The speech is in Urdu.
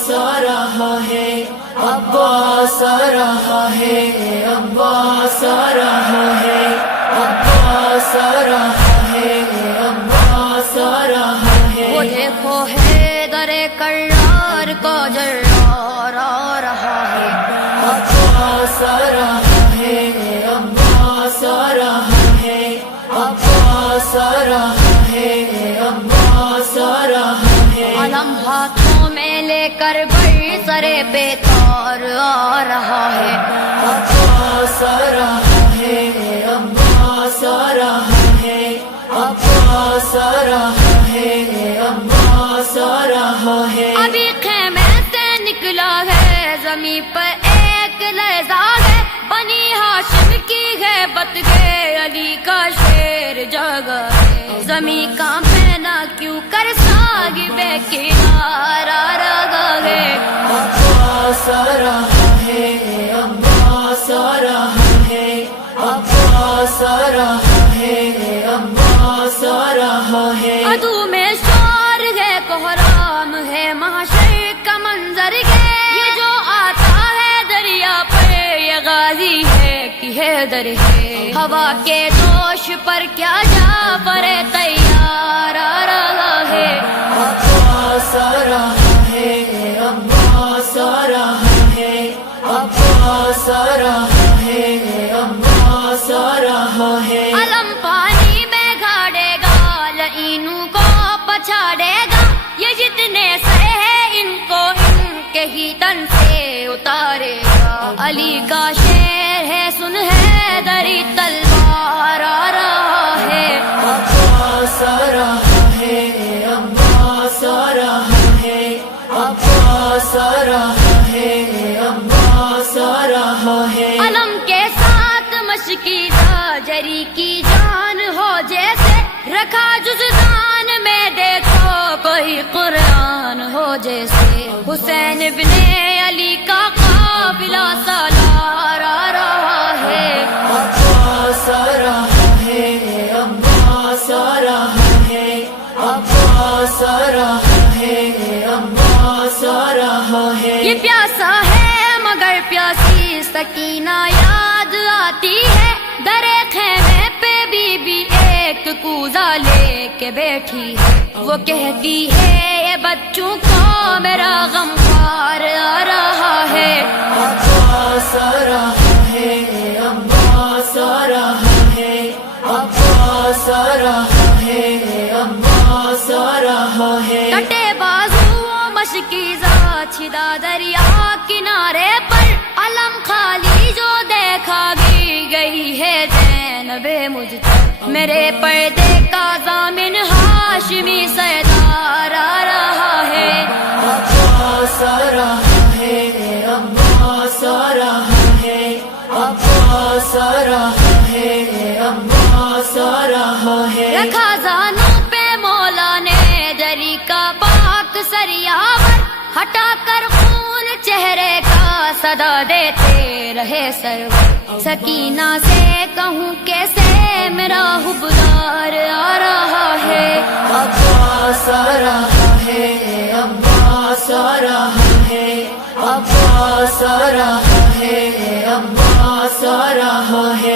عباس آ رہا ہے، عباس آ رہا ہے، عباس آ رہا ہے، عباس آ رہا ہے، عباس آ رہا ہے۔ وہ دیکھو حیدر کرار کا جرار آ رہا ہے، عباس آ رہا ہے، عباس آ رہا ہے، عباس آ رہا ہے، عباس آ رہا ہے۔ علم ہاتھوں میں لے کر برسرے پہ تار آ رہا ہے، عباس آ رہا ہے، عباس آ رہا ہے، عباس آ رہا ہے، عباس آ رہا ہے۔ ابھی خیمے سے نکلا ہے، زمین پر ایک لہجہ ہے، بنی ہاشم کی غیبت ہے، علی کا شیر جاگا ہے، زمین کا پہنا کیوں کر صاحب کنار آ رہا ہے، عباس آ رہا ہے، عباس آ رہا ہے، عباس آ رہا ہے، عباس آ رہا ہے۔ عدو میں شور ہے، کوہرام ہے، محشر کا منظر ہے، یہ جو آتا ہے دریا پر یہ غازی ہے کہ حیدر ہے، ہوا کے دوش پر کیا جا پر تیار آ رہا ہے، عباس آ رہا ہے، عباس آ رہا ہے، عباس آ رہا ہے، عباس آ رہا ہے۔ علم پانی میں گھاڑے گا، لعینوں کو پچھاڑے گا، یہ جتنے سر ہے ان کو ان کے ہی تن سے اتارے گا، علی کا شیر ہے سن حیدری تلوار آ رہا ہے، عباس آ رہا ہے، عباس آ رہا ہے، عباس آ رہا ہے، عباس آ رہا ہے۔ علم کے ساتھ مشکیزہ جری کی جان ہو جیسے، رکھا جزدان میں دیکھو کوئی قرآن ہو جیسے، حسین ابن علی کا قافلہ سالار آ رہا ہے، عباس آ رہا ہے، عباس آ رہا ہے، عباس آ رہا ہے، عباس آ رہا ہے۔ یہ پیاسا ہے مگر پیاسی سکینہ یاد آتی ہے، درے خیمے پہ بی بی ایک کوزہ لے کے بیٹھی ہے، وہ کہتی ہے یہ بچوں کو میرا غمخوار آ رہا ہے، عباس آ رہا ہے، عباس آ رہا ہے، عباس آ رہا ہے، عباس آ رہا ہے۔ کٹے بازو مشکیزہ چھدا دریا کنارے پر، علم خالی جو دیکھا گئی ہے زینب مجھ میرے پردے کا ضامن ہاشمی سردار آ رہا ہے، عباس آ رہا ہے، عباس آ رہا ہے، عباس آ رہا ہے، عباس آ رہا ہے۔ رکھا زانوں پہ مولا نے جری کا پاک سریاور، ہٹا کر خون چہرے کا صدا دیتے رہے سرور، سکینہ سے کہوں کیسے میرا حبدار آ رہا ہے، عباس آ رہا ہے، عباس آ رہا ہے، عباس آ رہا ہے، عباس آ رہا ہے۔